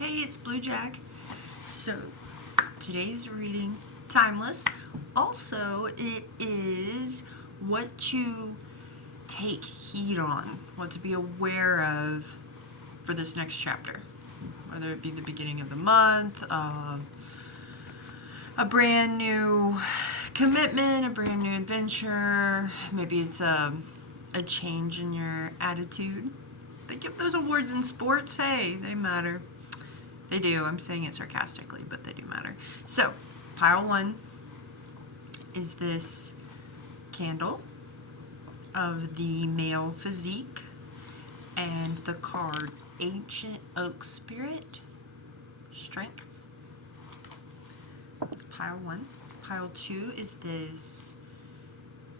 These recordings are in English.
Hey, it's Blue Jack. So, today's reading, Timeless. Also, it is what to take heed on, what to be aware of for this next chapter. Whether it be the beginning of the month, a brand new commitment, a brand new adventure, maybe it's a change in your attitude. They give those awards in sports, hey, they matter. They do. I'm saying it sarcastically, but they do matter. So, pile one is this candle of the male physique and the card Ancient Oak Spirit, Strength. That's pile one. Pile two is this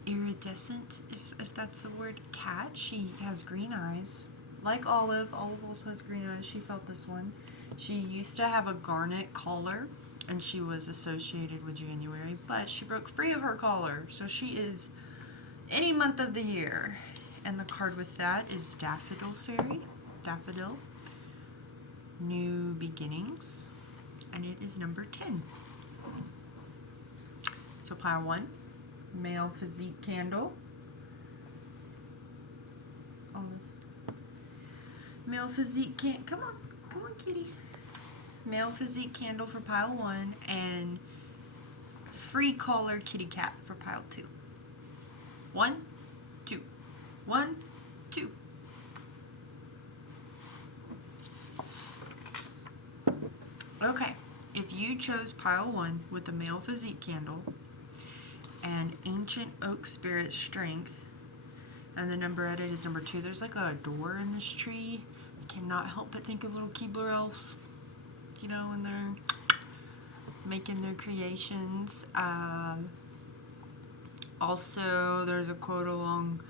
iridescent, if that's the word, cat. She has green eyes. Like Olive also has green eyes. She felt this one. She used to have a garnet collar, and she was associated with January, but she broke free of her collar, so she is any month of the year. And the card with that is Daffodil Fairy, Daffodil, New Beginnings, and it is number 10. So pile one, male physique candle, Olive. Male physique come on kitty. Male physique candle for pile one, and free collar kitty cat for pile two. 1, 2, 1, 2. Okay, if you chose pile one with the male physique candle and Ancient Oak Spirit Strength, and the number at it is number 2, there's like a door in this tree. I cannot help but think of little Keebler elves, you know, when they're making their creations. Also, there's a quote along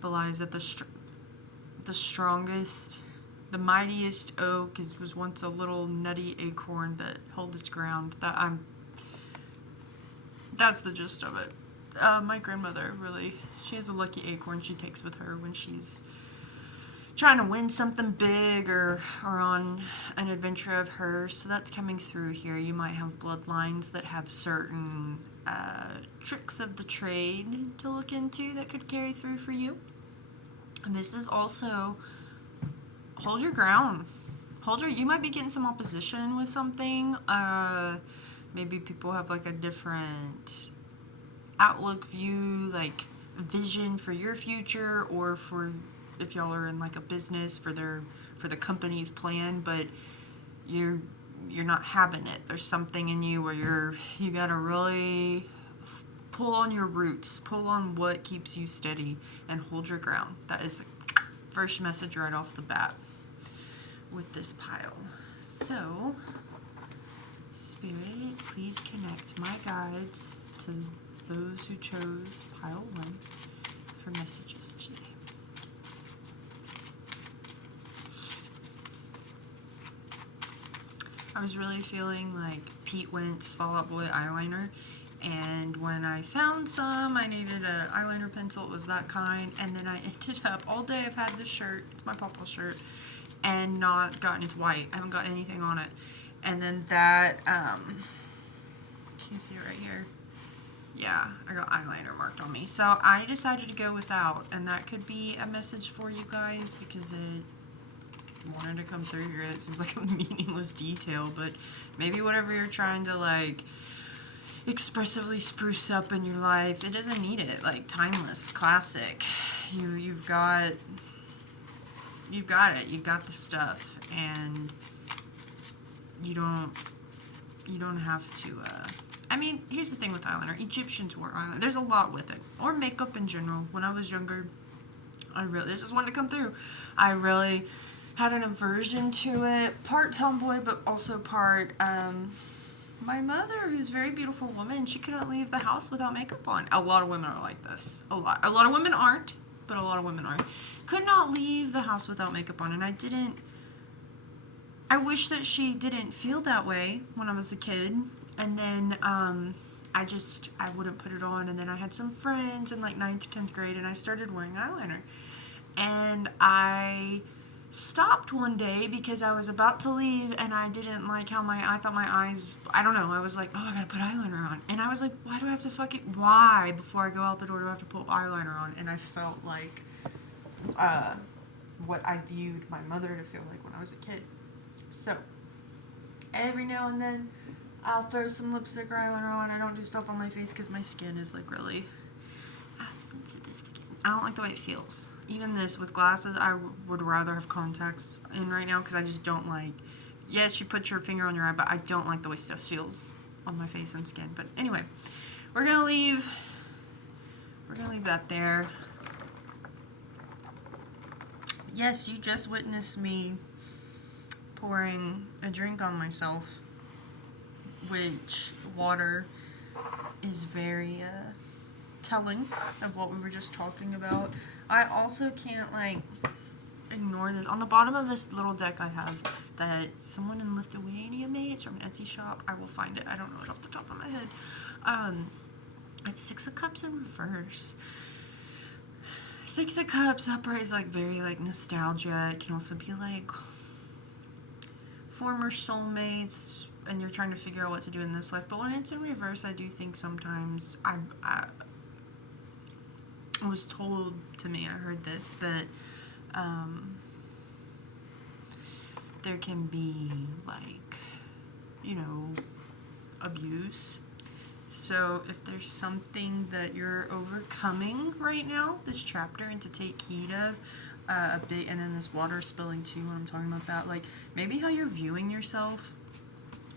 the lines that the strongest, the mightiest oak was once a little nutty acorn that held its ground. That's the gist of it. My grandmother really, she has a lucky acorn she takes with her when she's trying to win something big or on an adventure of hers. So that's coming through here. You might have bloodlines that have certain tricks of the trade to look into that could carry through for you. And this is also hold your ground. You might be getting some opposition with something. Maybe people have like a different outlook, view, like vision for your future, or for if y'all are in like a business for the company's plan, but you're not having it. There's something in you where you gotta really pull on your roots, pull on what keeps you steady, and hold your ground. That is the first message right off the bat with this pile. So, Spirit, please connect my guides to those who chose pile one for messages today. I was really feeling like Pete Wentz Fall Out Boy eyeliner, and when I found some, I needed an eyeliner pencil. It was that kind, and then I ended up, all day I've had this shirt, it's my pawpaw shirt, and not gotten, it's white, I haven't got anything on it. And then that, can you see it right here? Yeah, I got eyeliner marked on me. So I decided to go without, and that could be a message for you guys because it wanted to come through here. It seems like a meaningless detail, but maybe whatever you're trying to like expressively spruce up in your life, it doesn't need it. Like timeless, classic. You've got it. You've got the stuff, and you don't have to. I mean, here's the thing with eyeliner. Egyptians wore eyeliner. There's a lot with it, or makeup in general. When I was younger, this is one to come through. I really had an aversion to it, part tomboy, but also part, my mother, who's a very beautiful woman, she couldn't leave the house without makeup on. A lot of women are like this. A lot of women aren't, but a lot of women are. Could not leave the house without makeup on, and I wish that she didn't feel that way when I was a kid, and then, I wouldn't put it on, and then I had some friends in like 9th, 10th grade, and I started wearing eyeliner, and I stopped one day because I was about to leave and I didn't like how I thought my eyes, I don't know, I was like, oh, I gotta put eyeliner on. And I was like, why do I have to why, before I go out the door, do I have to put eyeliner on? And I felt like what I viewed my mother to feel like when I was a kid. So, every now and then, I'll throw some lipstick or eyeliner on. I don't do stuff on my face because my skin is like really sensitive skin. I don't like the way it feels. Even this with glasses, I would rather have contacts in right now because I just don't like. Yes, you put your finger on your eye, but I don't like the way stuff feels on my face and skin. But anyway, we're gonna leave that there. Yes, you just witnessed me pouring a drink on myself, which water is very telling of what we were just talking about. I also can't ignore this. On the bottom of this little deck I have that someone in Lithuania made, it's from an Etsy shop. I will find it. I don't know it off the top of my head. It's 6 of Cups in reverse. 6 of Cups upright is very nostalgia. It can also be former soulmates and you're trying to figure out what to do in this life. But when it's in reverse, I do think sometimes it was told to me, I heard this, that there can be abuse. So if there's something that you're overcoming right now, this chapter, and to take heed of a bit, and then this water spilling too, when I'm talking about that, maybe how you're viewing yourself.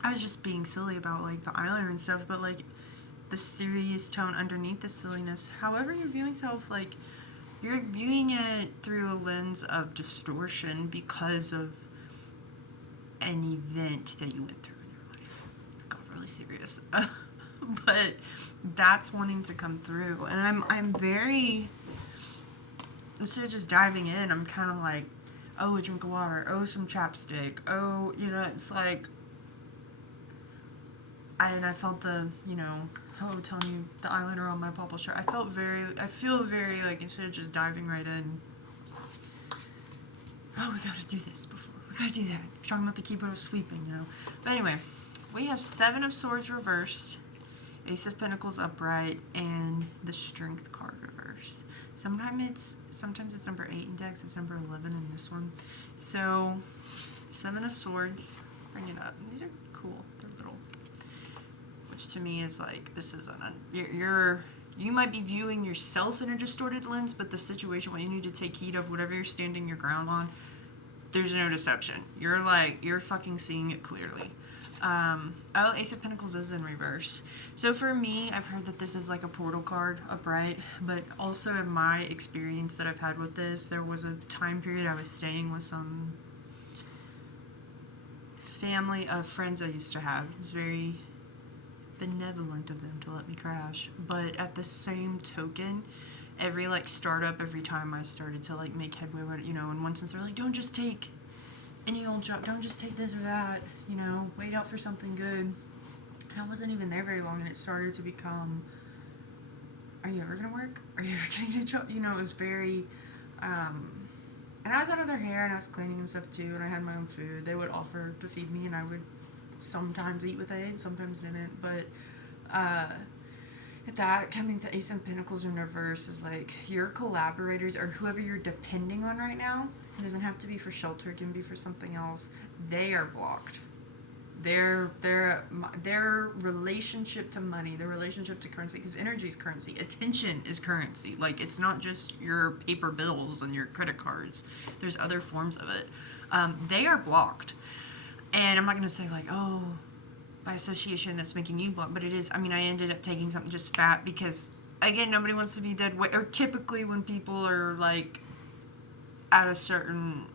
I was just being silly about the eyeliner and stuff, but the serious tone underneath the silliness. However you're viewing self, you're viewing it through a lens of distortion because of an event that you went through in your life. It's got really serious. But that's wanting to come through. And I'm very, instead of just diving in, I'm kind of oh, a drink of water, oh, some chapstick, oh, it's and I felt telling you the eyeliner on my purple shirt. I feel very, instead of just diving right in, oh, we gotta do this before, we gotta do that. We're talking about the keyboard of sweeping, But anyway, we have 7 of Swords reversed, Ace of Pentacles upright, and the Strength card reversed. Sometimes it's number 8 in decks, it's number 11 in this one. So, 7 of Swords, bring it up. These are cool. They're little. Which to me is this is you might be viewing yourself in a distorted lens, but the situation, what you need to take heed of, whatever you're standing your ground on, there's no deception. You're fucking seeing it clearly. Ace of Pentacles is in reverse. So for me, I've heard that this is a portal card upright, but also in my experience that I've had with this, there was a time period I was staying with some family of friends I used to have. It was very benevolent of them to let me crash. But at the same token, every startup, every time I started to make headway with it, in one sense they're don't just take any old job, don't just take this or that, wait out for something good. And I wasn't even there very long, and it started to become, are you ever gonna work? Are you ever gonna get a job? It was very, and I was out of their hair, and I was cleaning and stuff too, and I had my own food. They would offer to feed me, and I would sometimes eat what they ate, sometimes didn't, but, that coming to Ace of Pentacles in reverse is your collaborators or whoever you're depending on right now. It doesn't have to be for shelter, it can be for something else. They are blocked. Their relationship to money, their relationship to currency, because energy is currency, attention is currency. It's not just your paper bills and your credit cards. There's other forms of it. They are blocked. And I'm not going to say oh, by association that's making you block, but it is. I ended up taking something just fat because, again, nobody wants to be dead weight. Or typically when people are at a certain,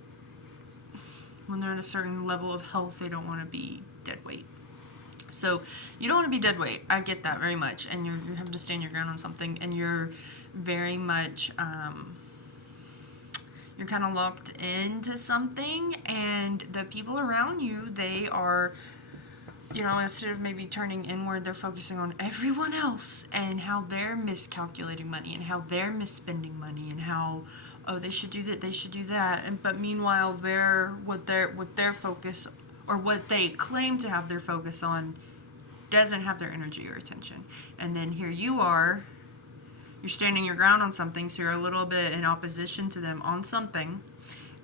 when they're at a certain level of health, they don't want to be dead weight. So you don't want to be dead weight. I get that very much. And you have to stand your ground on something, and you're very much, you're kind of locked into something, and the people around you, they are, instead of maybe turning inward, they're focusing on everyone else and how they're miscalculating money and how they're misspending money and how oh, they should do that, they should do that, and but meanwhile, what their focus, or what they claim to have their focus on, doesn't have their energy or attention. And then here you are, you're standing your ground on something, so you're a little bit in opposition to them on something.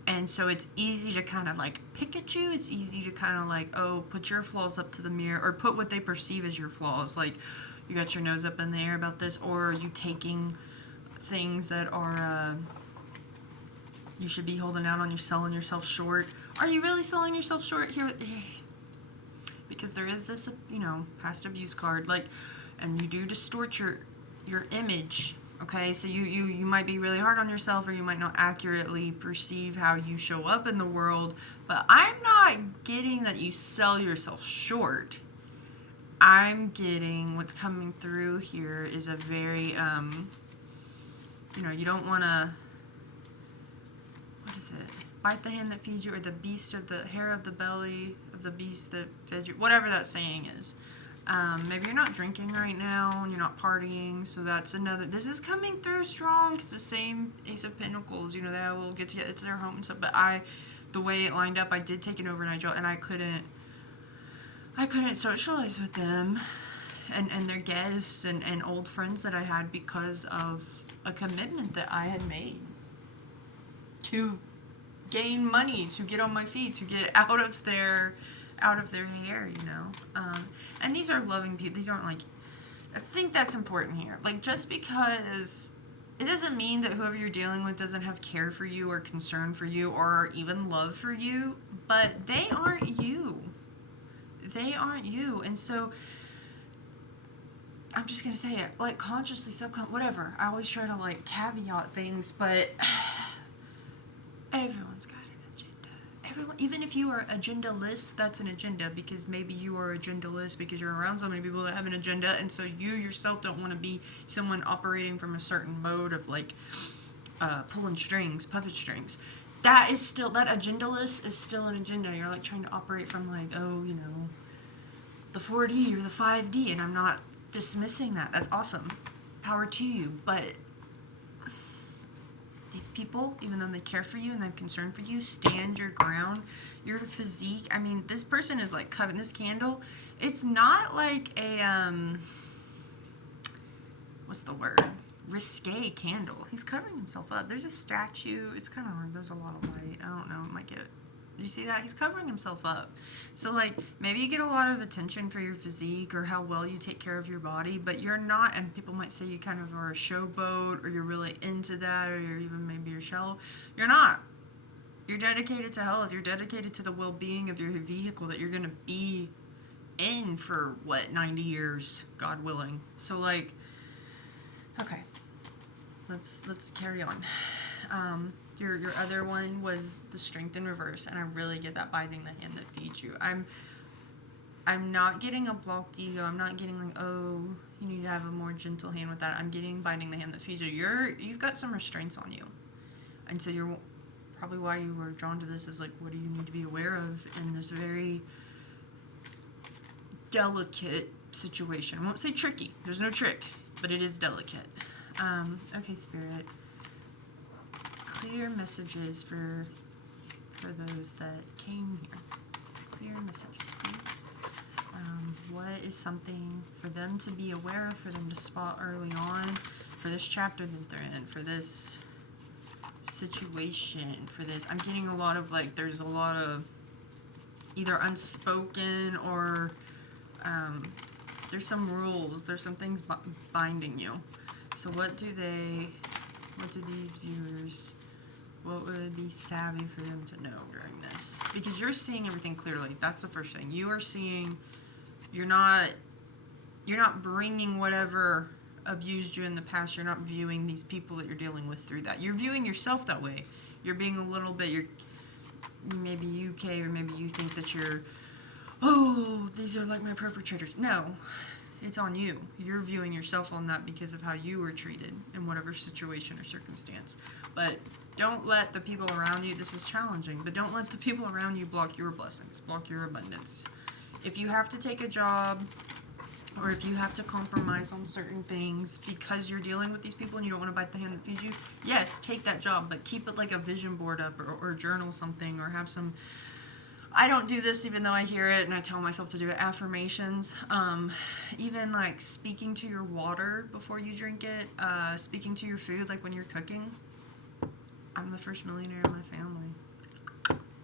And so it's easy to kind of like pick at you. It's easy to kind of like, oh, put your flaws up to the mirror, or put what they perceive as your flaws. Like, you got your nose up in the air about this, or are you taking things that are, you should be holding out on, you selling yourself short. Are you really selling yourself short here? Because there is this, past abuse card, like, and you do distort your image. Okay, so you might be really hard on yourself, or you might not accurately perceive how you show up in the world, but I'm not getting that you sell yourself short. I'm getting what's coming through here is a very, you don't want to, what is it? Bite the hand that feeds you, or the beast of the hair of the belly of the beast that fed you, whatever that saying is. Maybe you're not drinking right now and you're not partying, so that's another. This is coming through strong. It's the same Ace of Pentacles, they will get together. It's their home and stuff. But the way it lined up, I did take an overnight job, and I couldn't socialize with them and their guests and old friends that I had because of a commitment that I had made to gain money, to get on my feet, to get out of their hair, and these are loving people. These aren't like, I think that's important here. Like, just because it doesn't mean that whoever you're dealing with doesn't have care for you or concern for you or even love for you, but they aren't you. They aren't you. And so I'm just going to say it, like, consciously, whatever. I always try to like caveat things, but everyone's got an agenda. Everyone, even if you are agenda-less, that's an agenda, because maybe you are agenda-less because you're around so many people that have an agenda, and so you yourself don't want to be someone operating from a certain mode of like pulling strings, puppet strings. That agenda-less is still an agenda. You're like trying to operate from like, the 4D or the 5D, and I'm not dismissing that. That's awesome. Power to you. But these people, even though they care for you and they're concerned for you, stand your ground. Your physique, this person is like covered. This candle, it's not like a, what's the word? Risque candle. He's covering himself up. There's a statue. It's kind of hard. There's a lot of light. I don't know. It might get... Do you see that? He's covering himself up. So, like, maybe you get a lot of attention for your physique or how well you take care of your body, but you're not, and people might say you kind of are a showboat, or you're really into that, or you're shallow. You're not. You're dedicated to health. You're dedicated to the well-being of your vehicle that you're going to be in for, 90 years, God willing. So, like, okay. Let's carry on. Your other one was the Strength in reverse, and I really get that biting the hand that feeds you. I'm not getting a blocked ego. I'm not getting like, oh, you need to have a more gentle hand with that. I'm getting biting the hand that feeds you. You've got some restraints on you, and so you're probably why you were drawn to this is like, what do you need to be aware of in this very delicate situation? I won't say tricky. There's no trick, but it is delicate. Okay, Spirit. Clear messages for those that came here. Clear messages, please. What is something for them to be aware of, for them to spot early on, for this chapter that they're in, for this situation, for this... I'm getting a lot of, like, there's a lot of either unspoken or there's some rules, there's some things binding you. So what do these viewers... What would be savvy for them to know during this? Because you're seeing everything clearly. That's the first thing. You are seeing, you're not bringing whatever abused you in the past. You're not viewing these people that you're dealing with through that. You're viewing yourself that way. You're being a little bit, maybe UK, or maybe you think that these are like my perpetrators. No. It's on you. You're viewing yourself on that because of how you were treated in whatever situation or circumstance. But don't let the people around you, this is challenging, but don't let the people around you block your blessings, block your abundance. If you have to take a job or if you have to compromise on certain things because you're dealing with these people and you don't want to bite the hand that feeds you, yes, take that job, but keep it like a vision board up, or journal something, or have some. I don't do this even though I hear it and I tell myself to do it. Affirmations, even like speaking to your water before you drink it, speaking to your food, like when you're cooking. I'm the first millionaire in my family,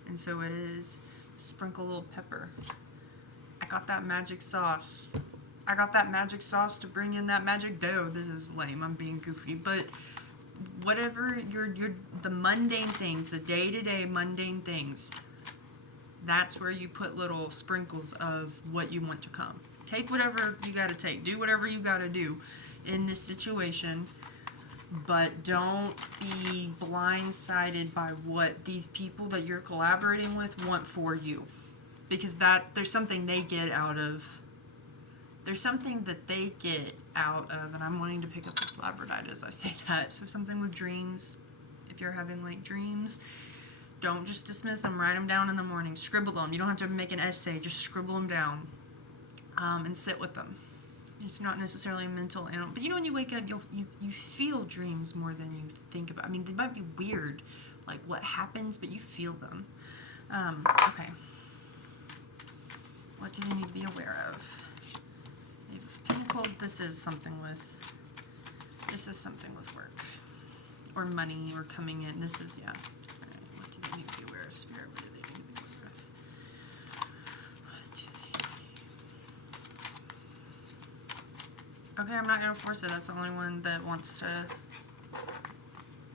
and so it is. Sprinkle a little pepper. I got that magic sauce. I got that magic sauce to bring in that magic dough. This is lame. I'm being goofy, but whatever the mundane things, the day-to-day mundane things, that's where you put little sprinkles of what you want to come. Take whatever you got to take. Do whatever you got to do in this situation, but don't be blindsided by what these people that you're collaborating with want for you, because there's something they get out of. There's something that they get out of, and I'm wanting to pick up this labradorite as I say that. So something with dreams. If you're having like dreams, don't just dismiss them. Write them down in the morning. Scribble them. You don't have to make an essay. Just scribble them down, and sit with them. It's not necessarily a mental animal, but when you wake up, you feel dreams more than you think about. I mean, they might be weird, like what happens, but you feel them. Okay. What do you need to be aware of? Knave of Pentacles. This is something with work, or money, or coming in. This is, yeah. All right. What do they need to be aware of, Spirit? What do they need to be aware of? What do they? Okay, I'm not gonna force it. That's the only one that wants to.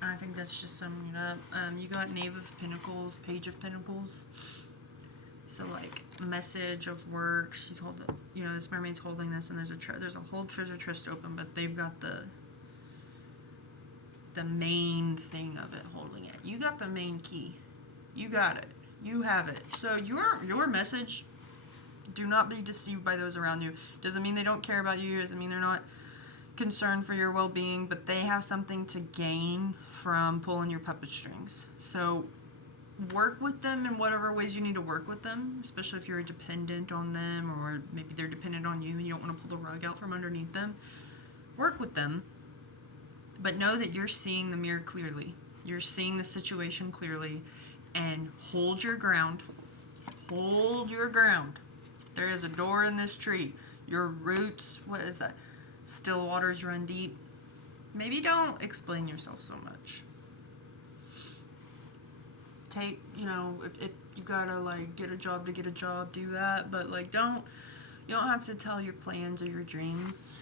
I think that's just summing it up. You got Knave of Pentacles, Page of Pentacles. So like message of work. She's holding, this mermaid's holding this, and there's a whole treasure chest open, but they've got the main thing of it holding it. You got the main key. You got it. You have it. So your message. Do not be deceived by those around you. Doesn't mean they don't care about you. Doesn't mean they're not concerned for your well-being, but they have something to gain from pulling your puppet strings. So work with them in whatever ways you need to work with them, especially if you're dependent on them, or maybe they're dependent on you and you don't want to pull the rug out from underneath them. Work with them, but know that you're seeing the mirror clearly. You're seeing the situation clearly, and hold your ground. Hold your ground. There is a door in this tree. Your roots, what is that? Still waters run deep. Maybe don't explain yourself so much. Take, if you gotta like get a job to get a job, do that. But like you don't have to tell your plans or your dreams.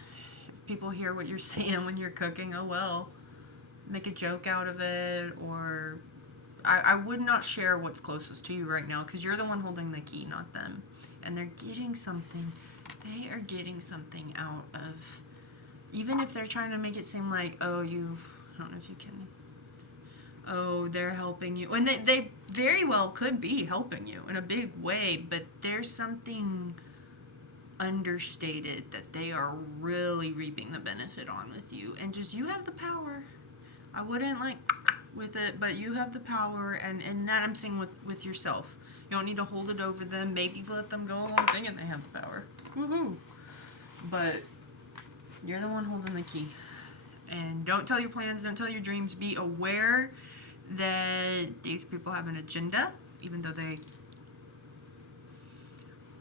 If people hear what you're saying when you're cooking, oh well. Make a joke out of it, or I would not share what's closest to you right now, because you're the one holding the key, not them. And they're getting something. They are getting something out of, even if they're trying to make it seem like, I don't know if you can. Oh, they're helping you. And they very well could be helping you in a big way, but there's something understated that they are really reaping the benefit on with you. And just, you have the power. I wouldn't with it, but you have the power, and that I'm saying with yourself. You don't need to hold it over them. Maybe let them go along thinking they have the power. Woohoo! But you're the one holding the key. And don't tell your plans, don't tell your dreams. Be aware that these people have an agenda, even though they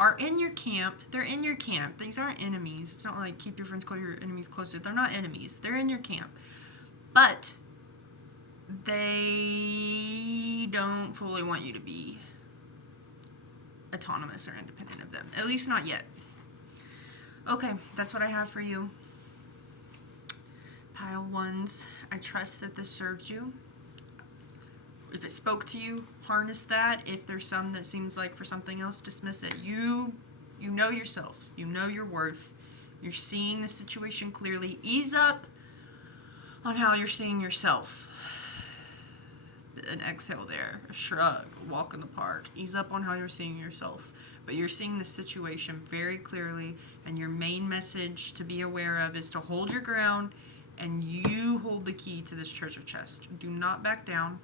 are in your camp. They're in your camp. These aren't enemies. It's not like keep your friends close, your enemies closer. They're not enemies. They're in your camp. But they don't fully want you to be autonomous or independent of them. At least not yet. Okay, that's what I have for you. Pile ones. I trust that this serves you. If it spoke to you, harness that. If there's some that seems like for something else, dismiss it. You know yourself. You know your worth. You're seeing the situation clearly. Ease up on how you're seeing yourself. An exhale there, a shrug, a walk in the park. Ease up on how you're seeing yourself. But you're seeing the situation very clearly, and your main message to be aware of is to hold your ground, and you hold the key to this treasure chest. Do not back down.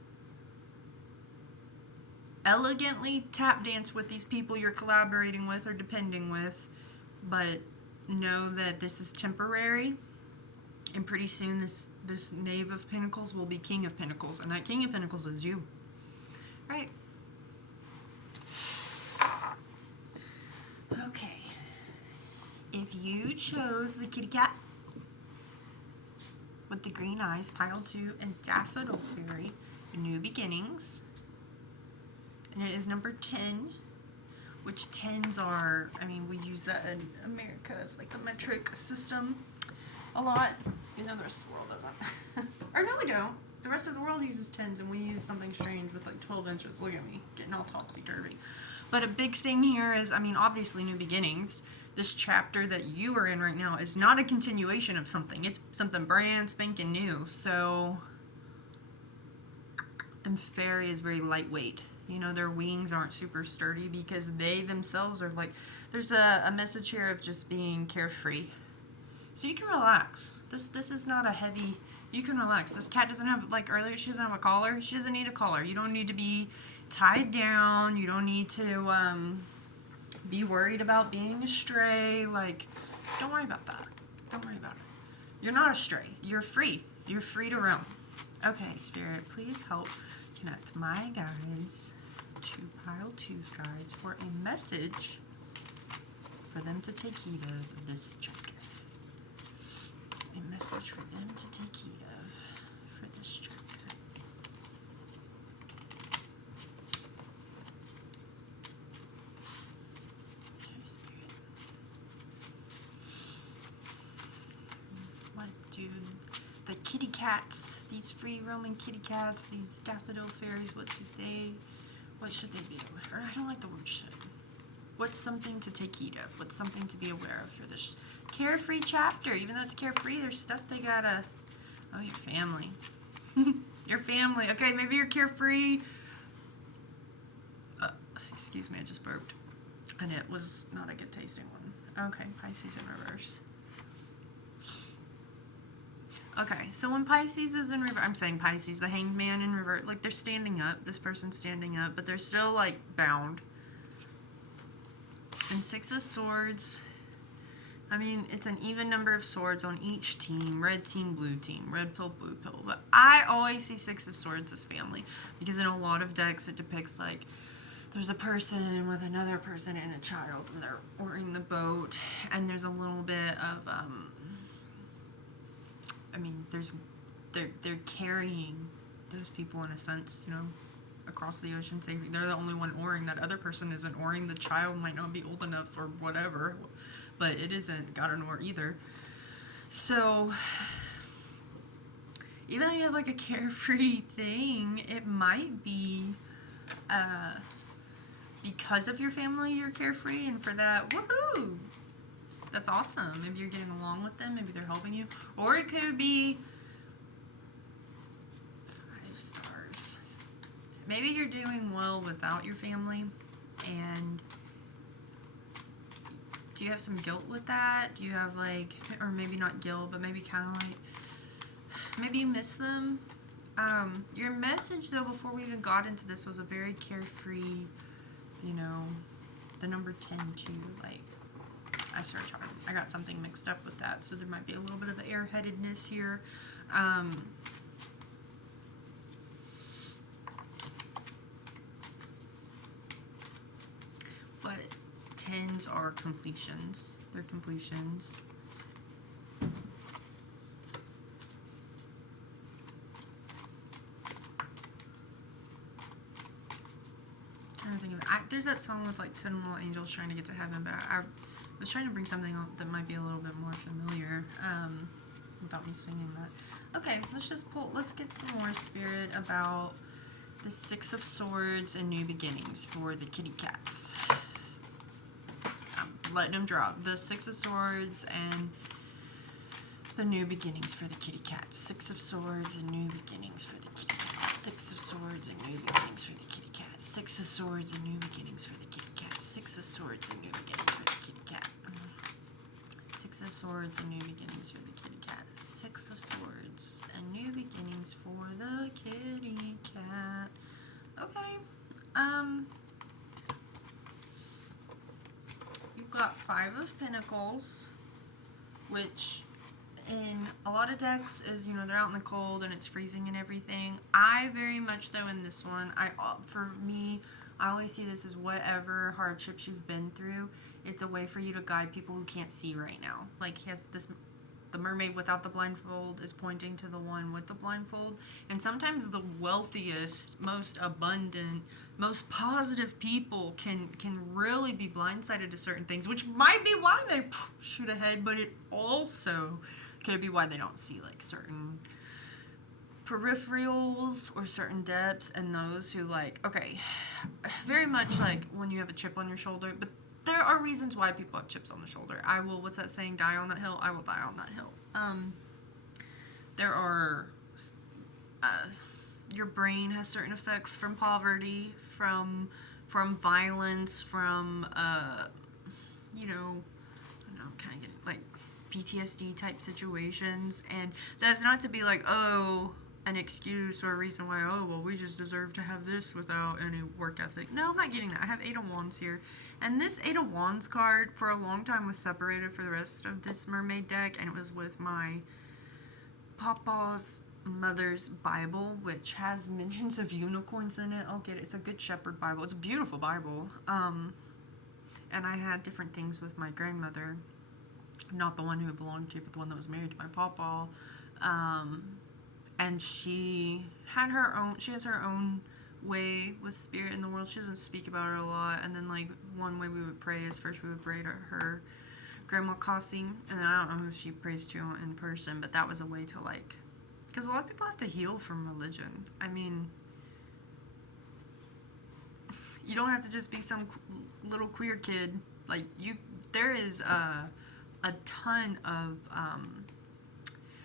Elegantly tap dance with these people you're collaborating with or depending with, but know that this is temporary, and pretty soon this Knave of Pentacles will be King of Pentacles, and that King of Pentacles is you. Right. Okay. If you chose the kitty cat with the green eyes, pile 2, and Daffodil Fairy, New Beginnings, and it is number 10, which 10s are, I mean, we use that in America as like the metric system a lot. You know, the rest of the world doesn't. Or no, we don't. The rest of the world uses 10s, and we use something strange with like 12 inches. Look at me, getting all topsy-turvy. But a big thing here is, I mean, obviously New Beginnings. This chapter that you are in right now is not a continuation of something. It's something brand spanking new. So, and fairy is very lightweight. You know, their wings aren't super sturdy because they themselves are like, there's a message here of just being carefree. So you can relax. This is not a heavy, you can relax. This cat doesn't have, like earlier, she doesn't have a collar. She doesn't need a collar. You don't need to be tied down. You don't need to be worried about being a stray. Like, don't worry about that. Don't worry about it. You're not a stray. You're free. You're free to roam. Okay, Spirit, please help connect my guides to pile 2's guides for a message for them to take heed of this chapter. A message for them to take heed of for this chapter. Okay, Spirit. What do the kitty cats, these free roaming kitty cats, these daffodil fairies, what should they be? Or I don't like the word should. What's something to take heed of? What's something to be aware of for this carefree chapter? Even though it's carefree, there's stuff they gotta... Oh, your family. Your family. Okay, maybe you're carefree. Excuse me, I just burped. And it was not a good tasting one. Okay, Pisces in reverse. Okay, so when Pisces is in reverse, I'm saying Pisces, the Hanged Man in reverse, like they're standing up, this person's standing up, but they're still like bound. And 6 of Swords, I mean, it's an even number of swords on each team, red team, blue team, red pill, blue pill, but I always see 6 of Swords as family, because in a lot of decks it depicts like, there's a person with another person and a child, and they're oaring the boat, and there's a little bit of, I mean, they're carrying those people in a sense, you know, across the ocean. They're the only one oaring. That other person isn't oaring. The child might not be old enough or whatever, but it isn't got an oar either. So, even though you have like a carefree thing, it might be because of your family you're carefree, and for that, woohoo! That's awesome. Maybe you're getting along with them. Maybe they're helping you. Or it could be 5 stars. Maybe you're doing well without your family. And do you have some guilt with that? Do you have like, or maybe not guilt, but maybe kind of like, maybe you miss them? Your message though, before we even got into this, was a very carefree, you know, the number 10 too, like, I got something mixed up with that, so there might be a little bit of airheadedness here. But 10s are completions. They're completions. Trying to think of it. There's that song with like 10 little angels trying to get to heaven, but I was trying to bring something up that might be a little bit more familiar without me singing that. Okay, let's get some more spirit about the 6 of Swords and New Beginnings for the kitty cats. I'm letting them drop. The 6 of Swords and the New Beginnings for the kitty cats. 6 of Swords and New Beginnings for the kitty cats. 6 of Swords and New Beginnings for the kitty cat. 6 of Swords and New Beginnings for the kitty cat. 6 of Swords and New Beginnings for the kitty cat. 6 of Swords and New Beginnings for the kitty cat. 6 of Swords and New Beginnings for the kitty cat. Okay. You've got 5 of Pentacles. which in a lot of decks is, they're out in the cold and it's freezing and everything. I very much, though, in this one, for me, I always see this as whatever hardships you've been through, it's a way for you to guide people who can't see right now. Like, he has this, the mermaid without the blindfold is pointing to the one with the blindfold. And sometimes the wealthiest, most abundant, most positive people can really be blindsided to certain things, which might be why they shoot ahead, but it also could be why they don't see, like, certain peripherals or certain depths, and those who, like, okay, very much like when you have a chip on your shoulder, but there are reasons why people have chips on the shoulder. I will, what's that saying, die on that hill? I will die on that hill. There are, your brain has certain effects from poverty, from violence, from, I don't know, kind of get, like, PTSD type situations, and that's not to be like, oh, an excuse or a reason why, oh, well, we just deserve to have this without any work ethic. No, I'm not getting that. I have Eight of Wands here. And this Eight of Wands card, for a long time, was separated for the rest of this mermaid deck, and it was with my Papa's mother's Bible, which has mentions of unicorns in it. I'll get it. It's a Good Shepherd Bible. It's a beautiful Bible. And I had different things with my grandmother. Not the one who it belonged to, but the one that was married to my Papa. And she has her own way with spirit in the world. She doesn't speak about it a lot. And then, like, one way we would pray is first we would pray to her Grandma Cassie, and then I don't know who she prays to in person, but that was a way to, like, because a lot of people have to heal from religion. I mean, you don't have to just be some little queer kid. Like, there is a ton of